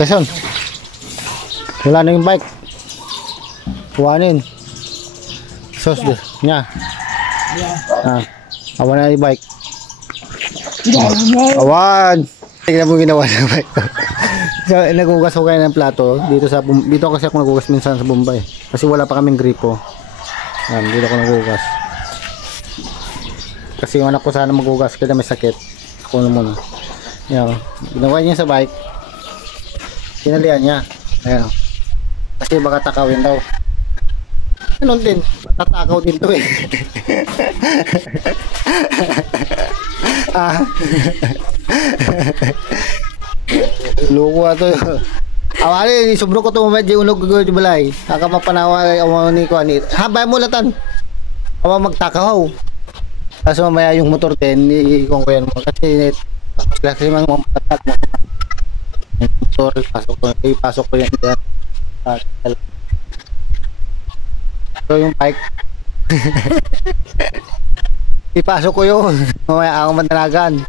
Kason. Wala na yung bike. Kuhanin. Sos de. Nya. Awan na yung bike. Awan. Tingnan mo ginawa ng bike. So, nagugas ko kayo ng plato dito kasi ako nagugas minsan sa Bombay kasi wala pa kaming gripo. Dito ako nagugas kasi yung anak ko sana magugas kaya may sakit. Ako naman yan, ginawa niya sa bike, kinalian niya. Ayan. Kasi baka takawin daw. Ganun din, tatakaw din to eh. Luko ato. Awali subro ko to medyo unog ko di balay. Aka mapanawa awan ni ko ani. Habay mo latan. Awa magtakaw. Kaso mamaya yung motor din kung kuyan mo kasi mga matatak mo. Motor pasok ko yan diyan. So yung bike. Ipasok ko yun. Mamaya ako matanagan.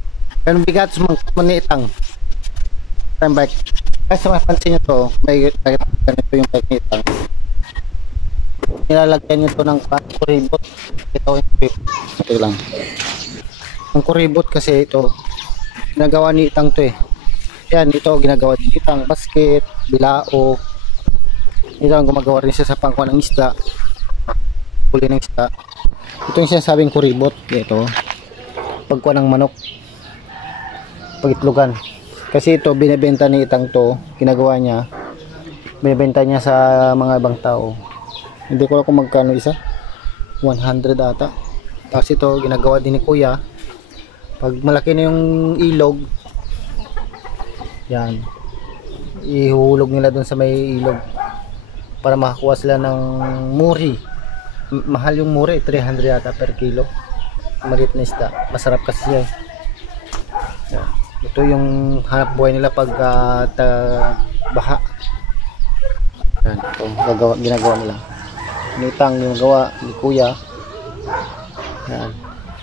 Ganun bigat manitang. Bike. Kasi mapansin nyo to, may ganito yung bike nito. Nilalagyan nyo to ng kuribot. Ito lang. Ang kuribot kasi ito, ginagawa ni Itang to eh. Yan, ito ginagawa ni Itang, basket, bilao. Ito ang gumagawa rin siya sa pangkuha ng isda. Huli ng isda. Ito yung sinasabing kuribot. Ito, pagkuha ng manok. Pagitlugan. Kasi ito binebenta ni Itang to, ginagawa niya, binebenta niya sa mga ibang tao. Hindi ko alam kung magkano isa, 100 ata. Tapos ito ginagawa din ni Kuya. Pag malaki na yung ilog, yan, ihulog nila dun sa may ilog para makakuha sila ng muri. Mahal yung muri, 300 ata per kilo. Maliit na isda, masarap kasi siya. Yan. Ito yung hanap buhay nila pag baha. Yan, ito ginagawa nila. Nitang ginagawa ni Kuya. Yan.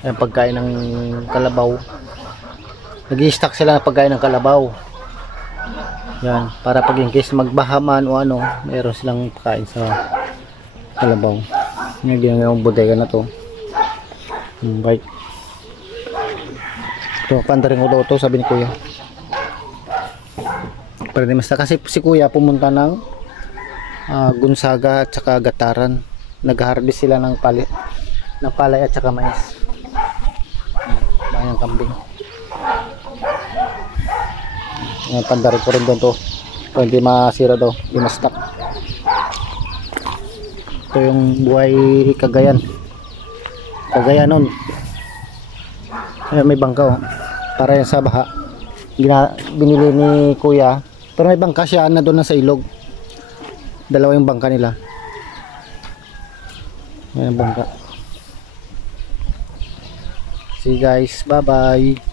Yan pagkain ng kalabaw. Nag-i-stock sila ng pagkain ng kalabaw. Yan, para pag in case magbaha man o ano, mayroon silang pagkain sa kalabaw. Yan ginagawang bodega na to. Bike. Ito, pandarin ko daw ito, sabi ni Kuya. Pero mas kasi si Kuya pumunta ng Gonzaga at saka Gataran. Nag-harvest sila ng palay at saka mais. Bayang kambing. Pandarin ko rin doon to. So, hindi masira daw, hindi ma-stuck. Ito yung buhay Cagayan. Cagayan nun. Ayan, may bangka oh. Para yan sa baha. Binili ni Kuya. Pero may bangka siya na doon na sa ilog. Dalawa yung bangka nila. Ayan ang bangka. See you guys. Bye bye.